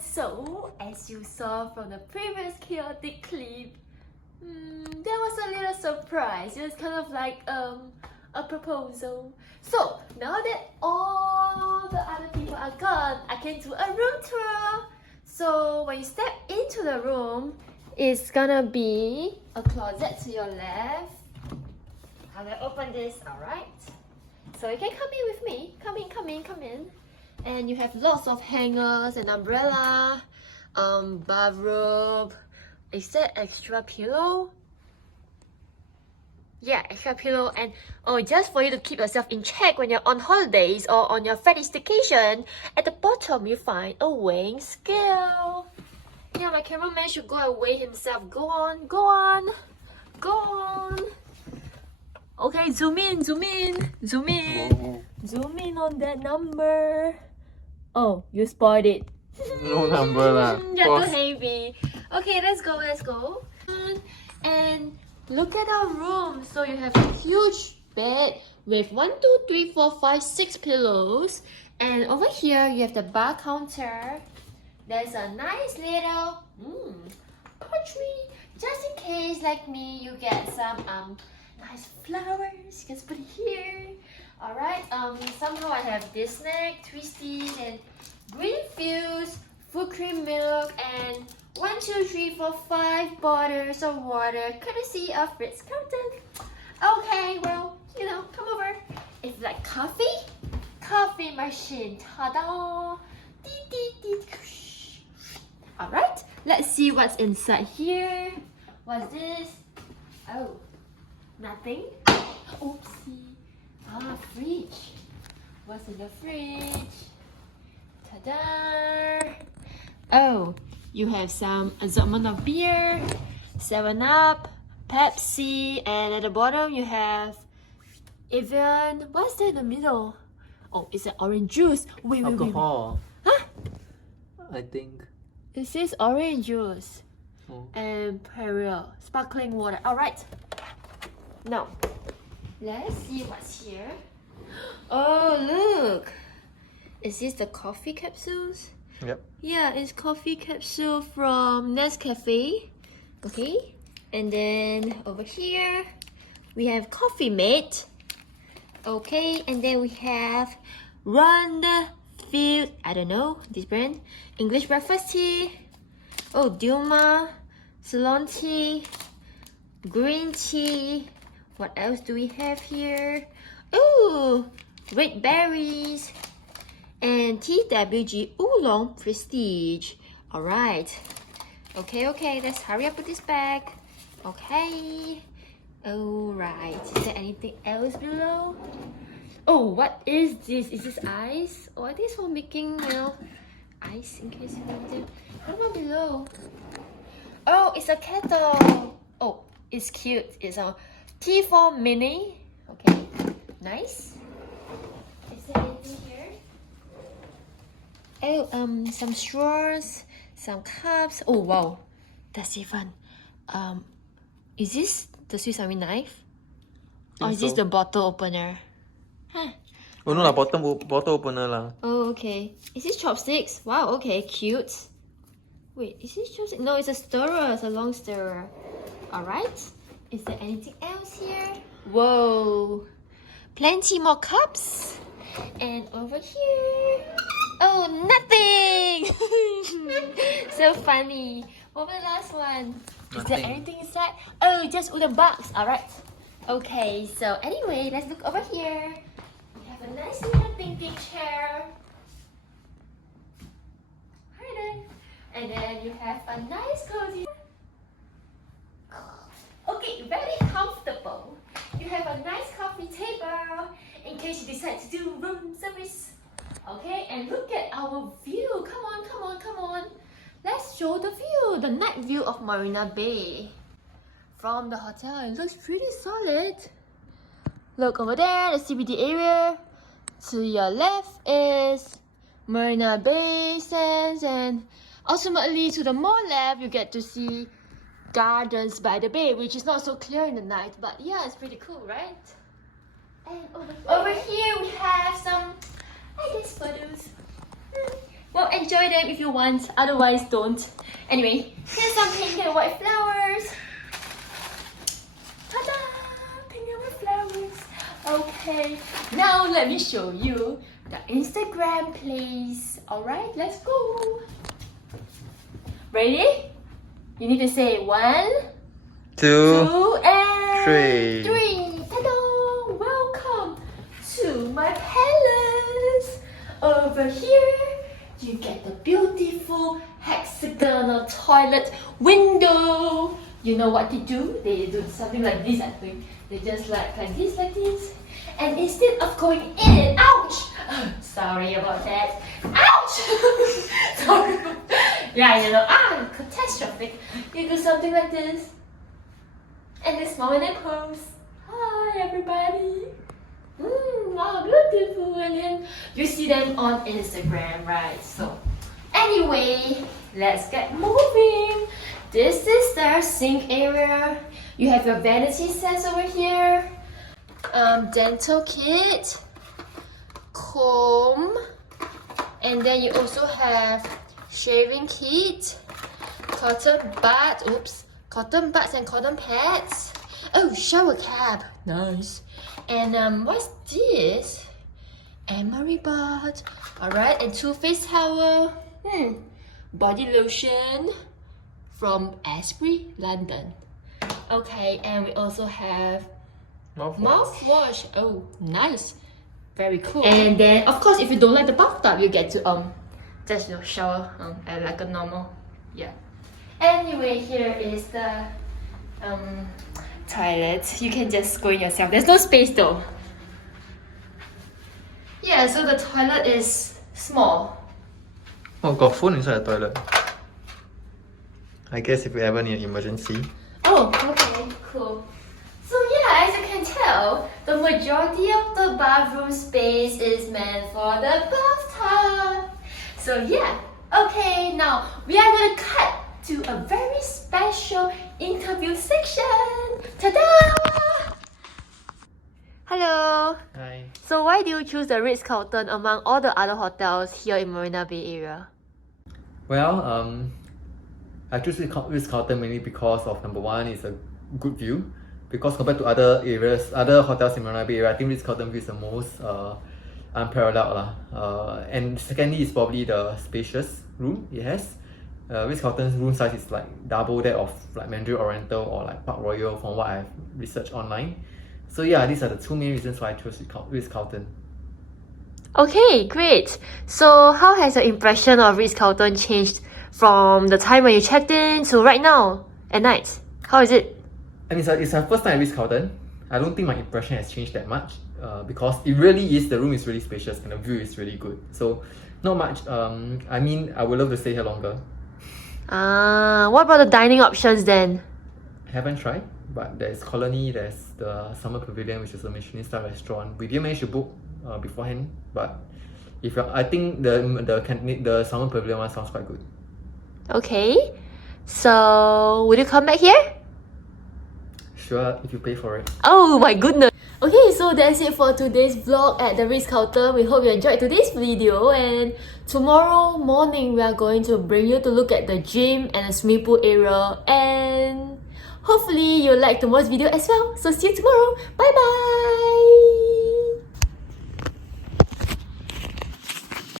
So, as you saw from the previous chaotic clip, there was a little surprise. It was kind of like a proposal. So, now that all the other people are gone, I can do a room tour. So, when you step into the room, it's gonna be a closet to your left. I'm gonna open this, alright? So you can come in with me. Come in. And you have lots of hangers and umbrella, bathrobe. Is that extra pillow? Yeah, extra pillow. And just for you to keep yourself in check when you're on holidays or on your fancy staycation, at the bottom you find a weighing scale. Yeah, my cameraman should go and weigh himself. Go on. Okay, zoom in. Whoa. Zoom in on that number. Oh, you spoiled it. No number lah. You're too heavy. Okay, let's go. And look at our room. So you have a huge bed with 1, 2, 3, 4, 5, 6 pillows. And over here you have the bar counter. There's a nice little pantry. Just in case, like me, you get some nice flowers. You can put it here. Alright, somehow I have this snack, twisties, and green fuse, full cream milk, and 1, 2, 3, 4, 5 bottles of water, courtesy of Ritz Carlton. Okay, well, come over. If you like coffee machine, ta-da! Alright, let's see what's inside here. What's this? Oh, nothing. Oopsie. Fridge. What's in the fridge? Ta-da! Oh, you have some assortment of beer, 7-Up, Pepsi, and at the bottom you have even, what's there in the middle? Oh, it's an orange juice. Wait. Alcohol. Huh? I think. It says orange juice. Oh. And Perrier sparkling water. Alright. Now, let's see what's here. Oh, look. Is this the coffee capsules? Yep. Yeah, it's coffee capsule from Nescafe. Okay. And then over here, we have Coffee Mate. Okay. And then we have Field, I don't know, this brand. English breakfast tea. Oh, Dilma, Ceylon tea, green tea. What else do we have here? Oh, red berries and TWG Oolong Prestige. Alright. Okay, let's hurry up with this bag. Okay. Alright. Is there anything else below? Oh, what is this? Is this ice? Oh, I think it's for making, ice in case you want to. What about below? Oh, it's a kettle. Oh, it's cute. It's a T4 mini. Okay, nice. Is there anything here? Oh, some straws, some cups. Oh wow, that's even. Is this the Swiss Army knife? Or is this the bottle opener? Huh. Oh no lah, bottle opener lah. Oh, okay. Is this chopsticks? Wow, okay, cute. Wait, is this chopsticks? No, it's a stirrer. It's a long stirrer. Alright. Is there anything else here? Whoa. Plenty more cups. And over here. Oh, nothing! So funny. What was the last one? Is there anything inside? Oh, just wooden box. Alright. Okay, so anyway, let's look over here. We have a nice little pink chair. Hi there. And then you have a nice cozy. Okay, very comfortable. You have a nice coffee table in case you decide to do room service. Okay, and look at our view. Come on. Let's show the view, the night view of Marina Bay. From the hotel, it looks pretty solid. Look over there, the CBD area. To your left is Marina Bay Sands, and ultimately to the more left, you get to see gardens by the bay, which is not so clear in the night, but yeah, it's pretty cool, right? And over here we have some, I guess, photos. Well, enjoy them if you want, otherwise don't. Anyway, here's some pink and white flowers. Ta-da! Pink and white flowers. Okay, now let me show you the Instagram place. Alright, let's go. Ready? You need to say 1, 2, and 3. Ta-da! Welcome to my palace. Over here, you get the beautiful hexagonal toilet window. You know what they do? They do something like this, I think. They just like this. And instead of going in, ouch! Sorry about that. Ouch! Sorry. Yeah, you know, catastrophic. You do something like this. And this moment they pose. Hi, everybody. Wow, beautiful. And then you see them on Instagram, right? So, anyway, let's get moving. This is their sink area. You have your vanity sets over here. Dental kit, comb, and then you also have shaving kit, cotton buds and cotton pads. Oh, shower cap, nice. And what's this? Emery bud. Alright, and Too Faced towel. Body lotion from Asprey, London. Okay, and we also have mouthwash. Oh, nice. Very cool. And then, of course, if you don't like the bathtub, you get to just shower like a normal. Yeah. Anyway, here is the toilet. You can just go in yourself. There's no space though. Yeah, so the toilet is small. Oh, got phone inside the toilet. I guess if you ever need an emergency. Oh, okay, cool. So yeah, as you can tell, the majority of the bathroom space is meant for the bathtub. So yeah, okay, now we are gonna cut to a very special interview section. Ta-da! Hello. Hi. So why do you choose the Ritz Carlton among all the other hotels here in Marina Bay area? Well, I choose Ritz Carlton mainly because of number one, it's a good view. Because compared to other areas, other hotels in Marina Bay area, I think Ritz Carlton view is the most unparalleled. And secondly, is probably the spacious room it has. Ritz Carlton's room size is like double that of like Mandarin Oriental or like Park Royal from what I've researched online. So yeah, these are the two main reasons why I chose Ritz Carlton. Okay, great. So how has your impression of Ritz Carlton changed from the time when you checked in to right now at night? How is it? I mean, it's my first time at Ritz Carlton. I don't think my impression has changed that much because it really is, the room is really spacious and the view is really good. So not much. I mean, I would love to stay here longer. What about the dining options then? Haven't tried, but there's Colony, there's the Summer Pavilion, which is a Michelin star restaurant. We didn't manage to book beforehand, but if I think the Summer Pavilion one sounds quite good. Okay, so would you come back here? Sure, if you pay for it. Oh my goodness! Okay, so that's it for today's vlog at the Ritz Carlton. We hope you enjoyed today's video, and tomorrow morning we are going to bring you to look at the gym and the swimming pool area, and hopefully you'll like tomorrow's video as well. So see you tomorrow. Bye bye!